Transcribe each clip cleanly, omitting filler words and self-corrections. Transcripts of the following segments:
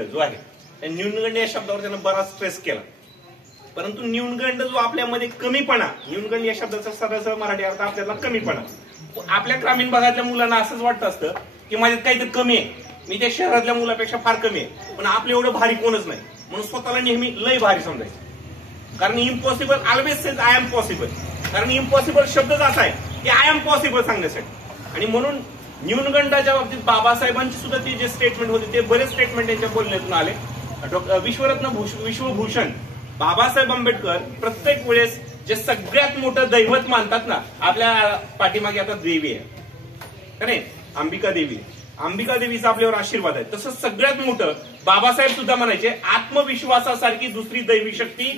न्यूनगंड जो आहे त्या न्यूनगंड या शब्दावर त्यानं बराच स्ट्रेस केला. परंतु न्यूनगंड जो आपल्यामध्ये कमीपणा, न्यूनगंड या शब्दाचा सरळ मराठी अर्थ आपल्याला कमीपणा. आपल्या ग्रामीण भागातल्या मुलांना असंच वाटत असतं की माझ्यात काहीतरी कमी आहे, मी त्या शहरातल्या मुलापेक्षा फार कमी आहे, पण आपलं एवढं भारी कोणच नाही म्हणून स्वतःला नेहमी लय भारी समजायचं. कारण impossible always says I am possible. कारण इम्पॉसिबल शब्दच असा आहे की आय एम पॉसिबल सांगण्यासाठी. आणि म्हणून न्यूनगंडाच्या बाबतीत बाबासाहेबांची सुद्धा ते जे स्टेटमेंट होते ते बरेच स्टेटमेंट त्यांच्या बोलण्यातून आले. विश्वरत्न विश्वभूषण बाबासाहेब आंबेडकर प्रत्येक वेळेस जे सगळ्यात मोठं दैवत मानतात ना, आपल्या पाठीमागे आता देवी आहे का नाही, अंबिका देवी. अंबिका देवीचा आपल्यावर आशीर्वाद आहे. तसंच सगळ्यात मोठं बाबासाहेब सुद्धा म्हणायचे आत्मविश्वासासारखी दुसरी दैवी शक्ती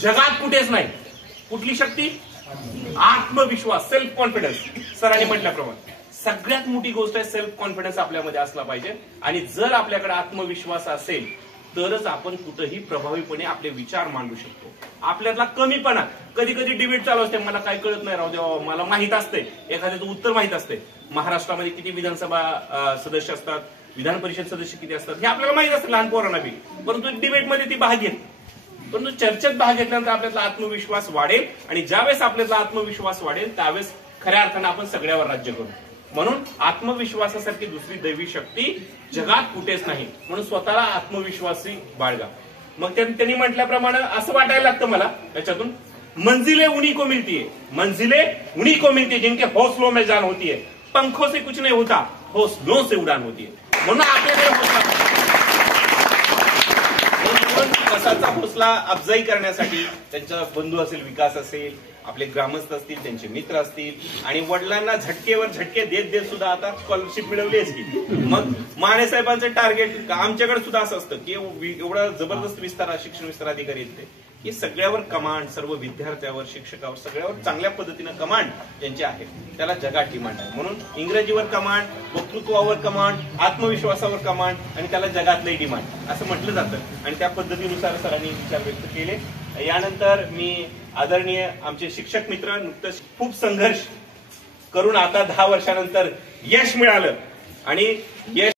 जगात कुठेच नाही. कुठली शक्ती? आत्मविश्वास, सेल्फ कॉन्फिडन्स. सरांनी म्हटल्याप्रमाणे सगळ्यात मोठी गोष्ट आहे सेल्फ कॉन्फिडन्स आपल्यामध्ये असला पाहिजे. आणि जर आपल्याकडे आत्मविश्वास असेल तरच आपण कुठेही प्रभावीपणे आपले विचार मांडू शकतो. आपल्यातला कमीपणा, कधी कधी डिबेट चालू असते, मला काय कळत नाही राहू द्या, मला माहित असते, एखाद्याचं उत्तर माहित असते, महाराष्ट्रामध्ये किती विधानसभा सदस्य असतात, विधान परिषद सदस्य किती असतात हे आपल्याला माहित असतं लहान पोरांना बी. परंतु डिबेटमध्ये ती भाग घेत. परंतु चर्चेत भाग घेतल्यानंतर आपल्यातला आत्मविश्वास वाढेल आणि ज्यावेळेस आपल्यातला आत्मविश्वास वाढेल त्यावेळेस खऱ्या अर्थानं आपण सगळ्यावर राज्य करू. म्हणून आत्मविश्वासासारखी दुसरी दैवी शक्ती जगात कुठेच नाही. म्हणून स्वतःला आत्मविश्वासी बाळगा. मग त्यांनी म्हटल्याप्रमाणे असं वाटायला लागतं मला त्याच्यातून, मंजिले उन्हीं को मिलती है, मंजिले उन्हीं को मिलती है जिनके हौसलों में जान होती है, पंखों से कुछ नहीं होता, हौसलों से उड़ान होती है. म्हणून आपल्याकडे हौसला, कसाचा हौसला अफजाई करण्यासाठी त्यांचा बंधू असेल, विकास असेल, आपले ग्रामस्थ असतील, त्यांचे मित्र असतील आणि वडिलांना झटकेवर झटके देत देत सुद्धा आता स्कॉलरशिप मिळवली असती. मग माने साहेबांचं टार्गेट आमच्याकडे सुद्धा असं असतं की एवढा जबरदस्त विस्तार, शिक्षण विस्तार अधिकारी येते की सगळ्यावर कमांड, सर्व विद्यार्थ्यावर, शिक्षकावर, सगळ्यावर चांगल्या पद्धतीनं कमांड ज्यांचे आहे त्याला जगात डिमांड आहे. म्हणून इंग्रजीवर कमांड, वक्तृत्वावर कमांड, आत्मविश्वासावर कमांड आणि त्याला जगातलंही डिमांड असं म्हटलं जातं. आणि त्या पद्धतीनुसार सरांनी विचार व्यक्त केले. यानंतर मी आदरणीय आमचे शिक्षक मित्र, नुकतंच खूप संघर्ष करून आता 10 वर्षानंतर यश मिळालं आणि यश